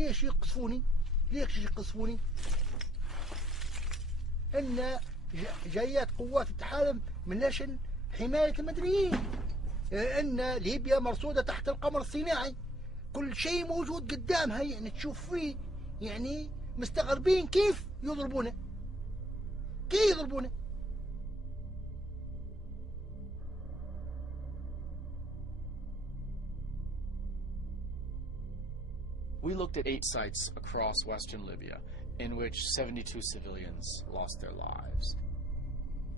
ليش يقصفوني؟ ليش يقصفوني؟ إن جايات قوات التحالف من لجل حماية المدنيين، إن ليبيا مرصودة تحت القمر الصناعي، كل شيء موجود قدامها، يعني تشوف فيه، يعني مستغربين كيف يضربونه، كيف يضربونه. We looked at 8 sites across western Libya in which 72 civilians lost their lives.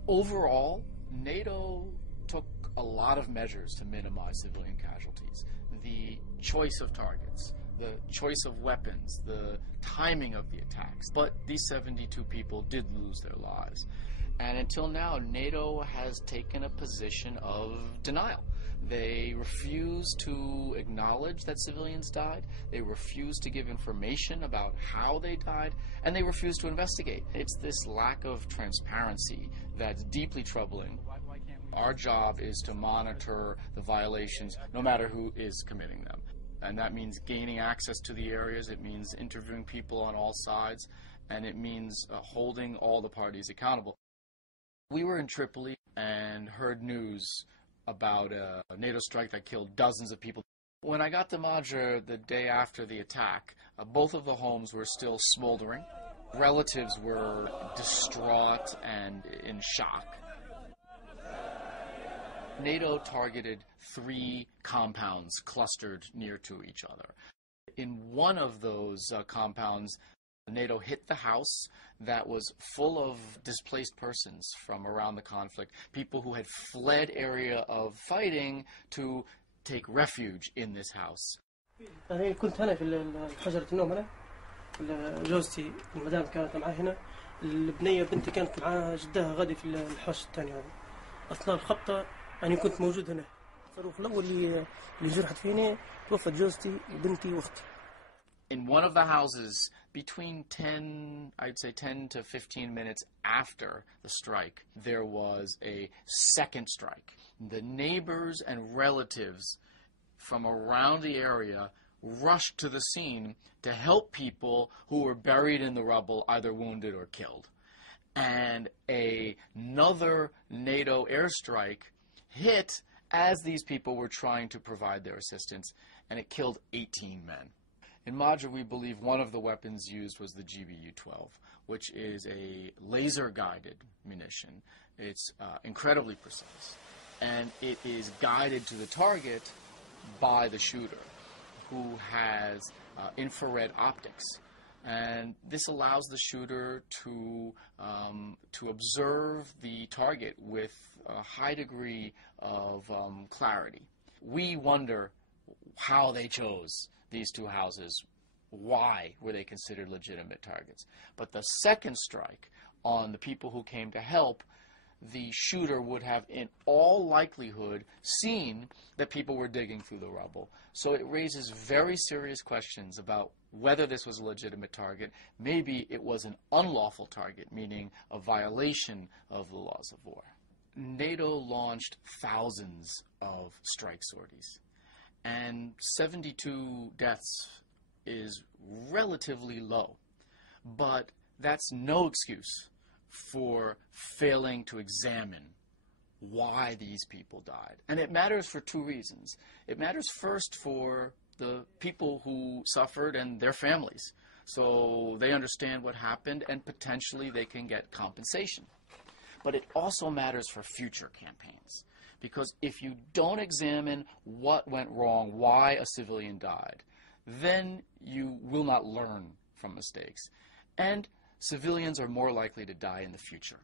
Overall, NATO took a lot of measures to minimize civilian casualties. The choice of targets, the choice of weapons, the timing of the attacks. But these 72 people did lose their lives. And until now, NATO has taken a position of denial. They refuse to acknowledge that civilians died. They refuse to give information about how they died. And they refuse to investigate. It's this lack of transparency that's deeply troubling. Our job is to monitor the violations, no matter who is committing them. And that means gaining access to the areas. It means interviewing people on all sides. And it means holding all the parties accountable. We were in Tripoli and heard news about a NATO strike that killed dozens of people. When I got to Madra the day after the attack, both of the homes were still smoldering. Relatives were distraught and in shock. NATO targeted 3 compounds clustered near to each other. In one of those compounds, NATO hit the house that was full of displaced persons from around the conflict, people who had fled area of fighting to take refuge in this house. أنا كنت هنا في حجرة النوم هنا، جوزتي المدام كانت معي هنا، البنية بنتي كانت مع جدها غادي في الحوش الثاني هذا. أثناء الخبطة أنا كنت موجود هنا. الصاروخ الأول اللي جرحت فيني توفت جوزتي وبنتي وأختي. In one of the houses, between 10 to 15 minutes after the strike, there was a second strike. The neighbors and relatives from around the area rushed to the scene to help people who were buried in the rubble, either wounded or killed. And another NATO airstrike hit as these people were trying to provide their assistance, and it killed 18 men. In Madra, we believe one of the weapons used was the GBU-12, which is a laser-guided munition. It's incredibly precise, and it is guided to the target by the shooter, who has infrared optics. And this allows the shooter to observe the target with a high degree of clarity. We wonder how they chose these 2 houses. Why were they considered legitimate targets? But the second strike on the people who came to help, the shooter would have in all likelihood seen that people were digging through the rubble. So it raises very serious questions about whether this was a legitimate target. Maybe it was an unlawful target, meaning a violation of the laws of war. NATO launched thousands of strike sorties, and 72 deaths is relatively low, but that's no excuse for failing to examine why these people died. And it matters for 2 reasons. It matters first for the people who suffered and their families, so they understand what happened and potentially they can get compensation. But it also matters for future campaigns, because if you don't examine what went wrong, why a civilian died, then you will not learn from mistakes. And civilians are more likely to die in the future.